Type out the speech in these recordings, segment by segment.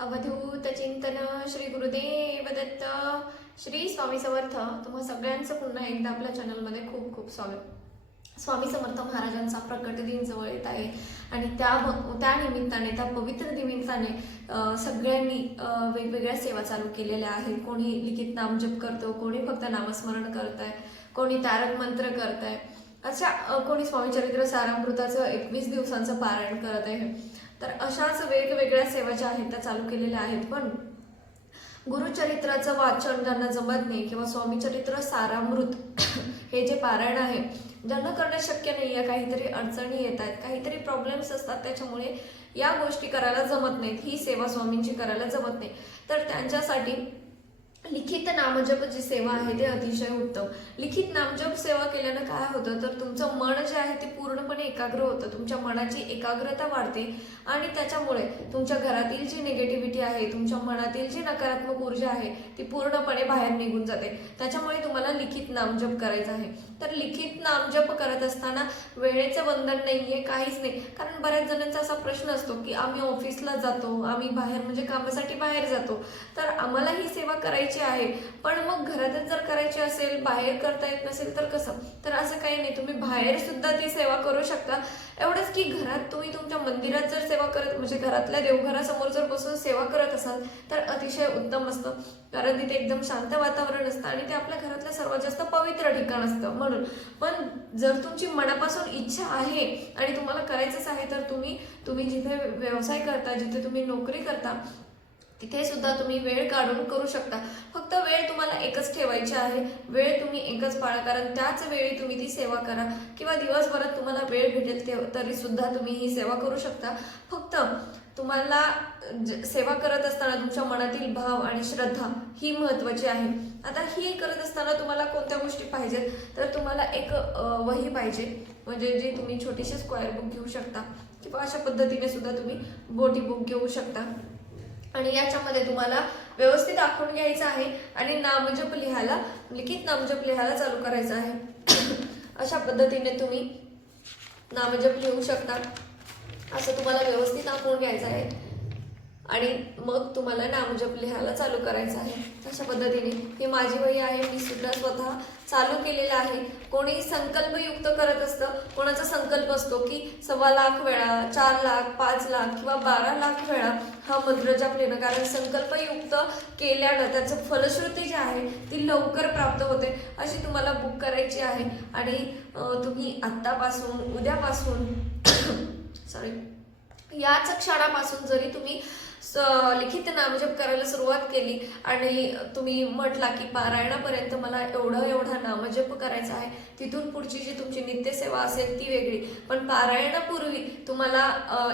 अवधूत चिंतन श्री गुरुदेव दत्त श्री स्वामी समर्थ. तुम्हा सगळ्यांचं पुन्हा एकदा आपल्या चॅनलमध्ये खूप खूप स्वागत. स्वामी समर्थ महाराजांचा प्रकट दिन जवळ येत आहे आणि त्या निमित्ताने, त्या पवित्र निमित्ताने सगळ्यांनी वेगवेगळ्या सेवा चालू केलेल्या आहेत. कोणी लिखित नामजप करतो, कोणी फक्त नामस्मरण करत आहे, कोणी तारक मंत्र करत आहे, अशा कोणी स्वामी चरित्र सारामृताचं 21 दिवसांचं पारायण करत आहे. तर अशाच वेगवेगळ्या सेवा ज्या आहेत त्या चालू केलेल्या आहेत. पण गुरुचरित्राचं वाचन ज्यांना जमत नाही किंवा स्वामी चरित्र सारामृत हे जे पारायण आहे ज्यांना करणं शक्य नाही आहे, काहीतरी अडचणी येत आहेत, काहीतरी प्रॉब्लेम्स असतात, त्याच्यामुळे या गोष्टी करायला जमत नाहीत, ही सेवा स्वामींची करायला जमत नाही, तर त्यांच्यासाठी लिखित नामजप जी सेवा आहे ते अतिशय उत्तम. लिखित नामजप सेवा केल्यानं काय होतं तर तुमचं मन जे आहे ते पूर्णपणे एकाग्र होतं, तुमच्या मनाची एकाग्रता वाढते आणि त्याच्यामुळे तुमच्या घरातील जी निगेटिव्हिटी आहे, तुमच्या मनातील जी नकारात्मक ऊर्जा आहे ती पूर्णपणे बाहेर निघून जाते. त्याच्यामुळे तुम्हाला लिखित नामजप करायचा आहे. तर लिखित नामजप करत असताना वेळेचं बंधन नाहीये, काहीच नाही. कारण बऱ्याच जणांचा असा प्रश्न असतो की आम्ही ऑफिसला जातो, आम्ही बाहेर म्हणजे कामासाठी बाहेर जातो, तर आम्हाला ही सेवा करायची आहे, पण मग घरातच जर करायची असेल, बाहेर करता येत नसेल तर कसं? तर असं काही नाही, तुम्ही बाहेर सुद्धा ती सेवा करू शकता. एवढंच की घरात तुम्ही तुमच्या मंदिरात जर सेवा करत म्हणजे घरातल्या देवघरासमोर जर बसून सेवा करत असाल तर अतिशय उत्तम असतं. कारण तिथे एकदम शांत वातावरण असतं आणि ते आपल्या घरातलं सर्वात जास्त पवित्र ठिकाण असतं म्हणून. पण जर तुमची मनापासून इच्छा आहे आणि तुम्हाला करायचंच आहे तर तुम्ही जिथे व्यवसाय करता, जिथे तुम्ही नोकरी करता, तिथे सुद्धा तुम्ही वेळ काढून करू शकता. फक्त वेळ तुम्हाला एकच ठेवायची आहे, वेळ तुम्ही एकच पाळा. कारण त्याच वेळी तुम्ही ती सेवा करा किंवा दिवसभरात तुम्हाला वेळ भेटेल तरी सुद्धा तुम्ही ही सेवा करू शकता. फक्त तुम्हाला सेवा करत असताना तुमच्या मनातील भाव आणि श्रद्धा ही महत्वाची आहे. आता ही करत असताना तुम्हाला कोणत्या गोष्टी पाहिजेत तर तुम्हाला एक वही पाहिजे, म्हणजे जी तुम्ही छोटीशी स्क्वेअर बुक घेऊ शकता किंवा अशा पद्धतीने सुद्धा तुम्ही बोटी बुक घेऊ शकता. आणि याच्यामध्ये तुम्हाला व्यवस्थित आखून घ्यायचं आहे आणि नामजप लिहायला, लिखित नामजप लिहायला चालू करायचं आहे. अशा पद्धतीने तुम्ही नामजप लिहू शकता. असं तुम्हाला व्यवस्थित आखून घ्यायचं आहे आणि मग तुम्हाला नामजप लिहायला चालू करायचं आहे. अशा पद्धतीने ही माझी वही आहे, मी सुद्धा स्वतः चालू केलेलं आहे. कोणी संकल्पयुक्त करत असतं, कोणाचा संकल्प असतो की 1.25 लाख वेळा, 4 लाख, 5 लाख किंवा 12 लाख वेळा हा मंत्र जप लिहिणं. कारण संकल्पयुक्त केल्यानं त्याचं फलश्रुती जी आहे ती लवकर प्राप्त होते. अशी तुम्हाला बुक करायची आहे आणि तुम्ही आत्तापासून, उद्यापासून याच क्षणापासून जरी तुम्ही लिखित नामजप करायला सुरुवात केली आणि तुम्ही म्हटला की पारायणापर्यंत मला एवढा नामजप करायचा आहे, तिथून पुढची जी तुमची नित्यसेवा असेल ती वेगळी, पण पारायणापूर्वी तुम्हाला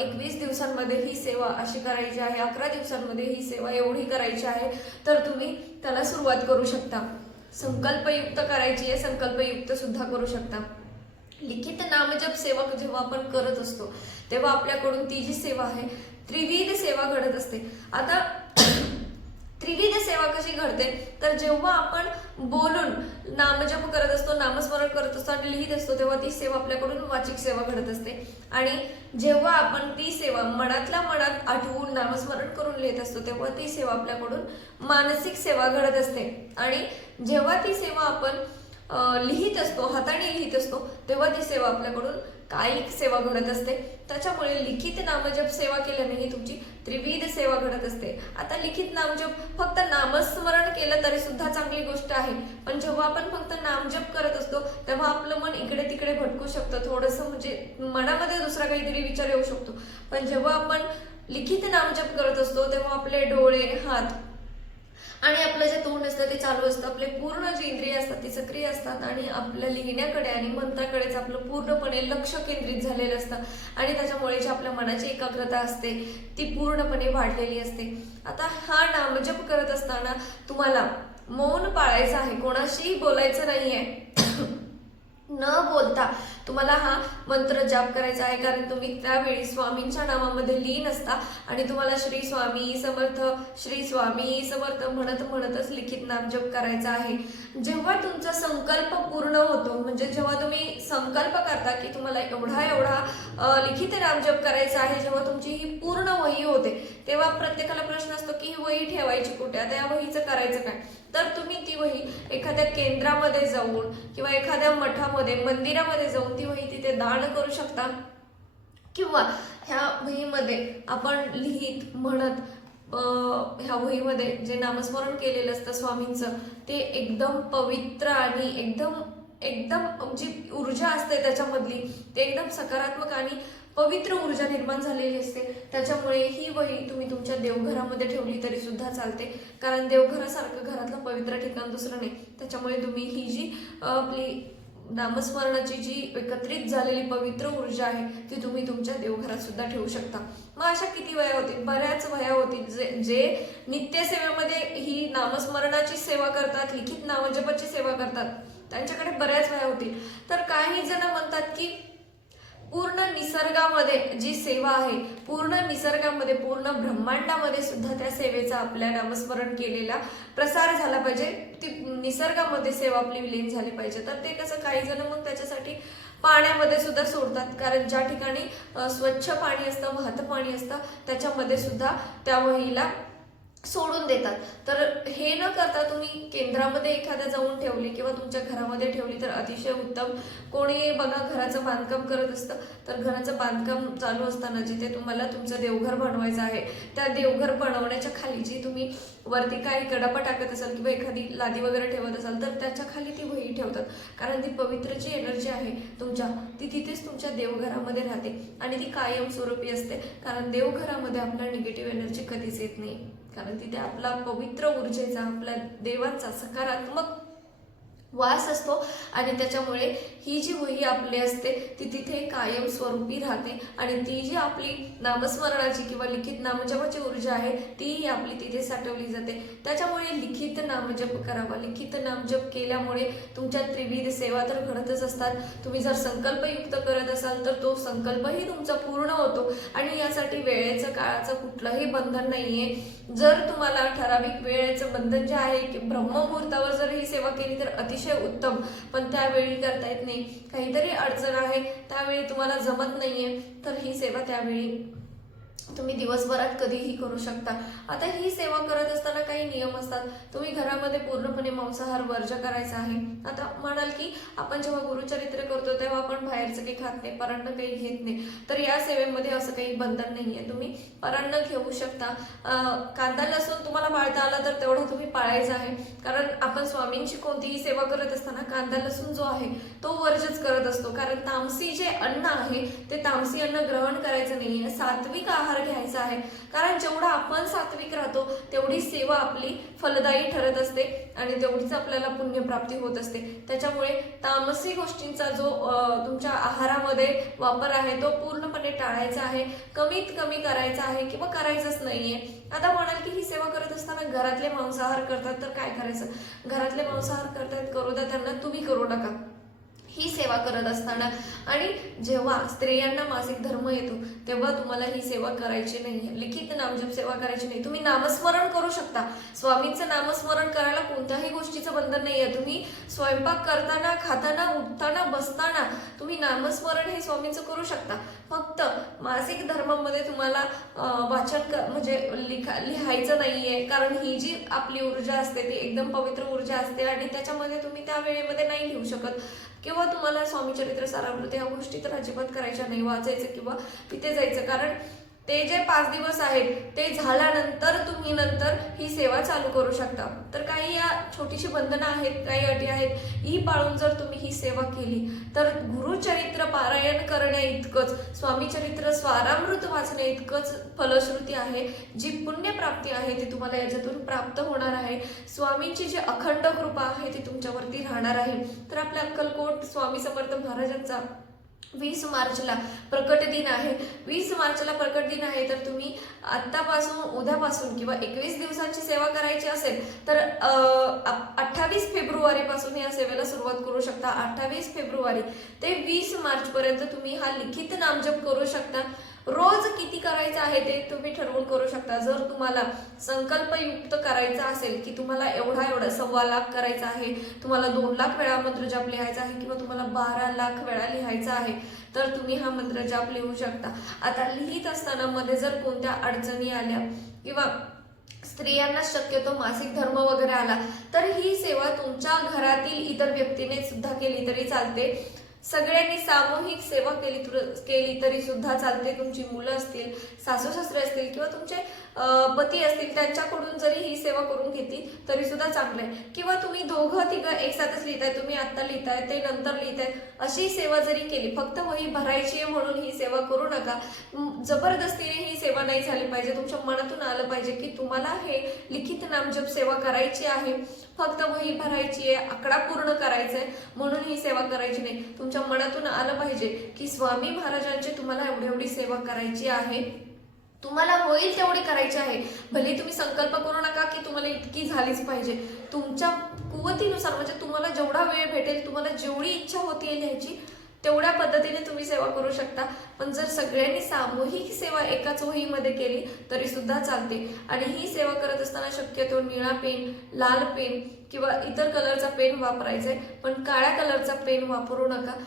21 दिवसांमध्ये ही सेवा अशी करायची आहे, 11 दिवसांमध्ये ही सेवा एवढी करायची आहे, तर तुम्ही त्याला सुरुवात करू शकता. संकल्पयुक्त करायची आहे, संकल्पयुक्त सुद्धा करू शकता. लिखित नामजप सेवा जेव्हा आपण करत असतो तेव्हा आपल्याकडून ती जी सेवा आहे त्रिविध सेवा घडत असते. आता त्रिविध सेवा कशी घडते तर जेव्हा आपण बोलून नामजप करत असतो, नामस्मरण करत असतो आणि लिहित असतो तेव्हा ती सेवा आपल्याकडून वाचिक सेवा घडत असते. आणि जेव्हा आपण ती सेवा मनातल्या मनात आठवून नामस्मरण करून लिहित असतो तेव्हा ती सेवा आपल्याकडून मानसिक सेवा घडत असते. आणि जेव्हा ती सेवा आपण लिहित असतो, हाताने लिहित असतो, तेव्हा ती सेवा आपल्याकडून कायिक सेवा घडत असते. त्याच्यामुळे लिखित नामजप सेवा केल्याने ही तुमची त्रिविध सेवा घडत असते. आता लिखित नामजप फक्त नामस्मरण केलं तरी सुद्धा चांगली गोष्ट आहे, पण जेव्हा आपण फक्त नामजप करत असतो तेव्हा आपलं मन इकडे तिकडे भटकू शकतं, थोडंसं म्हणजे मनामध्ये दुसरा काहीतरी विचार येऊ शकतो. पण जेव्हा आपण लिखित नामजप करत असतो तेव्हा आपले डोळे, हात आणि आपलं जे तोंड असतं ते चालू असतं, आपले पूर्ण जी इंद्रिय असतात ती सक्रिय असतात आणि आपल्या लिहिण्याकडे आणि मंत्राकडेच आपलं पूर्णपणे लक्ष केंद्रित झालेलं असतं आणि त्याच्यामुळे जी आपल्या मनाची एकाग्रता असते ती पूर्णपणे वाढलेली असते. आता हा नामजप करत असताना तुम्हाला मौन पाळायचं आहे, कोणाशीही बोलायचं नाहीये. न बोलता तुम्हाला हा मंत्र जाप करायचा आहे, कारण तुम्ही त्यावेळी स्वामींच्या नावामध्ये लीन असता आणि तुम्हाला श्री स्वामी समर्थ, श्री स्वामी समर्थ म्हणत म्हणतच लिखित नामजप करायचा आहे. जेव्हा तुमचा संकल्प पूर्ण होतो, म्हणजे जेव्हा तुम्ही संकल्प करता की तुम्हाला एवढा लिखित नामजप करायचा आहे, जेव्हा तुमची ही पूर्ण वही होते, तेव्हा प्रत्येकाला प्रश्न असतो की ही वही ठेवायची कुठे, आता या वहीचं करायचं काय? तर तुम्ही ती वही एखाद्या केंद्रामध्ये जाऊन किंवा एखाद्या मठामध्ये, मंदिरामध्ये जाऊन ती वही तिथे दान करू शकता, किंवा ह्या वहीमध्ये आपण लिहित म्हणत ह्या वहीमध्ये जे नामस्मरण केलेलं असतं स्वामींचं, ते एकदम पवित्र आणि एकदम जी ऊर्जा असते त्याच्यामधली, ते एकदम सकारात्मक आणि पवित्र ऊर्जा निर्माण झालेली असते. त्याच्यामुळे ही वही तुम्ही तुमच्या देवघरामध्ये ठेवली तरी सुद्धा चालते, कारण देवघरासारखं घरातलं पवित्र ठिकाण दुसरं नाही. त्याच्यामुळे तुम्ही ही जी आपली नामस्मरणाची जी एकत्रित झालेली पवित्र ऊर्जा आहे ती तुम्ही तुमच्या देवघरात सुद्धा ठेवू शकता. मग अशा किती वया होतील? बऱ्याच वया होतील. जे नित्यसेवेमध्ये ही नामस्मरणाची सेवा करतात, लिखित नामजपाची सेवा करतात, त्यांच्याकडे बऱ्याच वया होतील. तर काही जण म्हणतात की पूर्ण निसर्गामध्ये जी सेवा आहे, पूर्ण निसर्गामध्ये, पूर्ण ब्रह्मांडामध्ये सुद्धा त्या सेवेचा आपल्या नामस्मरण केलेला प्रसार झाला पाहिजे, ती निसर्गामध्ये सेवा आपली विलीन झाली पाहिजे. तर ते कसं, काही जण मग त्याच्यासाठी पाण्यामध्ये सुद्धा सोडतात, कारण ज्या ठिकाणी स्वच्छ पाणी असतं, वाहतं पाणी असतं, त्याच्यामध्ये सुद्धा त्या वहीला सोडून देतात. तर हे न करता तुम्ही केंद्रामध्ये एखाद्या जाऊन ठेवली किंवा तुमच्या घरामध्ये ठेवली तर अतिशय उत्तम. कोणी बघा घराचं बांधकाम करत असतं, तर घराचं बांधकाम चालू असताना जिथे तुम्हाला तुमचं देवघर बनवायचं आहे, त्या देवघर बनवण्याच्या खाली जी तुम्ही वरती काही कडापा टाकत असाल किंवा एखादी लादी वगैरे ठेवत असाल, तर त्याच्या खाली ती वही ठेवतात, कारण ती पवित्र जी एनर्जी आहे तुमच्या, ती तिथेच तुमच्या देवघरामध्ये राहते आणि ती कायमस्वरूपी असते. कारण देवघरामध्ये आपला निगेटिव्ह एनर्जी कधीच येत नाही, कारण तिथे आपला पवित्र ऊर्जेचा, आपल्या देवांचा सकारात्मक वास असतो आणि त्याच्यामुळे ही जी वही आपली असते ती तिथे कायम स्वरूपी राहते आणि ती जी आपली नामस्मरणाची किंवा लिखित नामजपाची ऊर्जा आहे ती आपली तिथे साठवली जाते. त्याच्यामुळे लिखित नामजप करावा. लिखित नामजप केल्यामुळे तुमच्या त्रिविध सेवा तर घडतच असतात. तुम्ही जर संकल्पयुक्त करत असाल तर तो संकल्पही तुमचा पूर्ण होतो आणि यासाठी वेळेचं, काळाचं कुठलंही बंधन नाहीये. जर तुम्हाला ठराविक वेळेचं बंधन जे आहे की ब्रह्ममुहूर्तावर जर ही सेवा केली तर अतिशय उत्तम, पण त्यावेळी करता येत नाही, काहीतरी अडचण आहे, त्यावेळी तुम्हाला जमत नाहीये, तर ही सेवा त्यावेळी तुम्ही दिवसभरात कधीही करू शकता. आता ही सेवा करत असताना काही नियम असतात. तुम्ही घरामध्ये पूर्णपणे मांसाहार वर्ज करायचा आहे. आता म्हणाल की आपण जेव्हा गुरुचरित्र करतो तेव्हा आपण बाहेरचं काही खात नाही, परान्न काही घेत नाही, तर या सेवेमध्ये असं काही बंधन नाहीये, तुम्ही परान्न घेऊ शकता. कांदा लसूण तुम्हाला पाळता आला तर तेवढं तुम्ही पाळायचं आहे, कारण आपण स्वामींची कोणतीही सेवा करत असताना कांदा लसूण जो आहे तो वर्जच करत असतो, कारण तामसी जे अन्न आहे ते तामसी अन्न ग्रहण करायचं नाहीये, सात्विक आहार घ्यायचा आहे. कारण जेवढा आपण सात्विक राहतो तेवढी सेवा आपली फलदायी ठरत असते आणि तेवढीच आपल्याला पुण्यप्राप्ती होत असते. त्याच्यामुळे तामसी गोष्टींचा जो तुमच्या आहारामध्ये वापर आहे तो पूर्णपणे टाळायचा आहे, कमीत कमी करायचा आहे किंवा करायचंच नाहीये. आता म्हणाल की ही सेवा करत असताना घरातले मांसाहार करतात तर काय करायचं? घरातले मांसाहार करतात, करू द्या त्यांना, तुम्ही करू नका ही सेवा करत असताना. आणि जेव्हा स्त्रियांना मासिक धर्म येतो तेव्हा तुम्हाला ही सेवा करायची नाही, लिखित नामजप सेवा करायची नाही. तुम्ही नामस्मरण करू शकता, स्वामींचं नामस्मरण करायला कोणत्याही गोष्टीचं बंधन नाहीये. तुम्ही स्वयंपाक करताना, खाताना, उठताना, बसताना तुम्ही नामस्मरण हे स्वामींचं करू शकता. फक्त मासिक धर्मामध्ये तुम्हाला वाचन म्हणजे लिहायचं नाहीये, कारण ही जी आपली ऊर्जा असते ती एकदम पवित्र ऊर्जा असते आणि त्याच्यामध्ये तुम्ही त्या वेळेमध्ये नाही लिहू शकत. किंवा तुम्हाला स्वामी चरित्र सारामृत ह्या गोष्टी तर अजिबात करायच्या नाही, वाचायचं किंवा तिथे जायचं, कारण ते जे 5 दिवस आहेत ते झाल्यानंतर तुम्ही नंतर ही सेवा चालू करू शकता. तर काही या छोटीशी बंधनं आहेत, काही अटी आहेत, ही पाळून जर तुम्ही ही सेवा केली तर गुरुचरित्र पारायण करण्या इतकंच, स्वामी चरित्र स्वारामृत वाचण्या इतकंच फलश्रुती आहे. जी पुण्यप्राप्ती आहे ती तुम्हाला याच्यातून प्राप्त होणार आहे. स्वामींची जी अखंड कृपा आहे ती तुमच्यावरती राहणार आहे. तर आपल्या अक्कलकोट स्वामी समर्थ महाराजांचा 20 मार्चला प्रकट दिन आहे. 20 मार्चला प्रकट दिन आहे, तर तुम्ही आत्तापासून उद्यापासून किंवा 21 दिवसांची सेवा करायची असेल तर 28 फेब्रुवारीपासून या सेवेला सुरुवात करू शकता. 28 फेब्रुवारी ते 20 मार्च पर्यंत तुम्ही हा लिखित नामजप करू शकता. रोज किती करायचं आहे ते तुम्ही ठरवून करू शकता. जर तुम्हाला संकल्पयुक्त करायचा असेल की तुम्हाला एवढा 1.25 लाख करायचा आहे, तुम्हाला 2 लाख वेळा मंत्र जाप लिहायचा आहे किंवा तुम्हाला 12 लाख वेळा लिहायचा आहे, तर तुम्ही हा मंत्र जाप लिहू शकता. आता लिहित असताना मध्ये जर कोणत्या अडचणी आल्या किंवा स्त्रियांना शक्यतो मासिक धर्म वगैरे आला, तर ही सेवा तुमच्या घरातील इतर व्यक्तीने सुद्धा केली तरी चालते. सगळ्यांनी सामूहिक सेवा केली तरी सुद्धा चालते. तुमची मुलं असतील, सासू सासरे असतील किंवा तुमचे पती असतील, त्यांच्याकडून जरी ही सेवा करून घेतली तरी सुद्धा चांगलं आहे. किंवा तुम्ही दोघं तिघं एकसाथच लिहिताय, तुम्ही आत्ता लिहिताय ते नंतर लिहिताय, अशी सेवा जरी केली, फक्त वही भरायची आहे म्हणून ही सेवा करू नका. जबरदस्तीने ही सेवा नाही झाली पाहिजे. तुमच्या मनातून आलं पाहिजे की तुम्हाला हे लिखित नामजप सेवा करायची आहे, फक्त वही भरायची आहे, आकडा पूर्ण करायचा आहे म्हणून ही सेवा करायची नाही. तुमच्या मनातून आलं पाहिजे की स्वामी महाराजांची तुम्हाला एवढी सेवा करायची आहे, तुम्हाला होईल तेवढी करायची आहे. भले तुम्ही संकल्प करू नका की तुम्हाला इतकी झालीच पाहिजे. तुमच्या कुवतीनुसार, म्हणजे तुम्हाला जेवढा वेळ भेटेल, तुम्हाला जेवढी इच्छा होती लिहायची, तेवढ्या पद्धतीने तुम्ही सेवा करू शकता. पण जर सगळ्यांनी सामूहिक सेवा एकाच वहीमध्ये केली तरी सुद्धा चालते. आणि ही सेवा करत असताना शक्यतो निळा पेन, लाल पेन किंवा इतर कलरचा पेन वापरायचा आहे, पण काळ्या कलरचा पेन वापरू नका.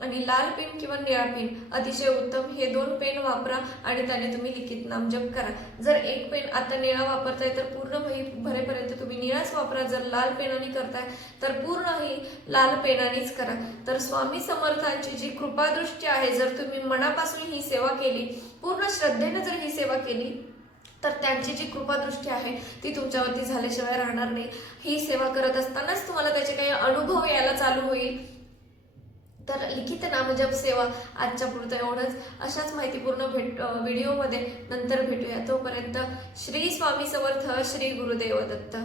आणि लाल पेन किंवा निळा पेन अतिशय उत्तम, हे 2 पेन वापरा आणि त्याने तुम्ही लिखित नामजप करा. जर एक पेन आता निळा वापरताय तर पूर्ण वही भरेपर्यंत तुम्ही निळाच वापरा. जर लाल पेनाने करताय तर पूर्ण ही लाल पेनानेच करा. तर स्वामी समर्थांची जी कृपादृष्टी आहे, जर तुम्ही मनापासून ही सेवा केली, पूर्ण श्रद्धेने जर ही सेवा केली, तर त्यांची जी कृपादृष्टी आहे ती तुमच्यावरती झाल्याशिवाय राहणार नाही. ही सेवा करत असतानाच तुम्हाला त्याचे काही अनुभव यायला चालू होईल. तर लिखित नामजप सेवा आजच्या पुरतं एवढंच. अशाच माहितीपूर्ण व्हिडिओमध्ये नंतर भेटूया. तोपर्यंत श्री स्वामी समर्थ, श्री गुरुदेव दत्त.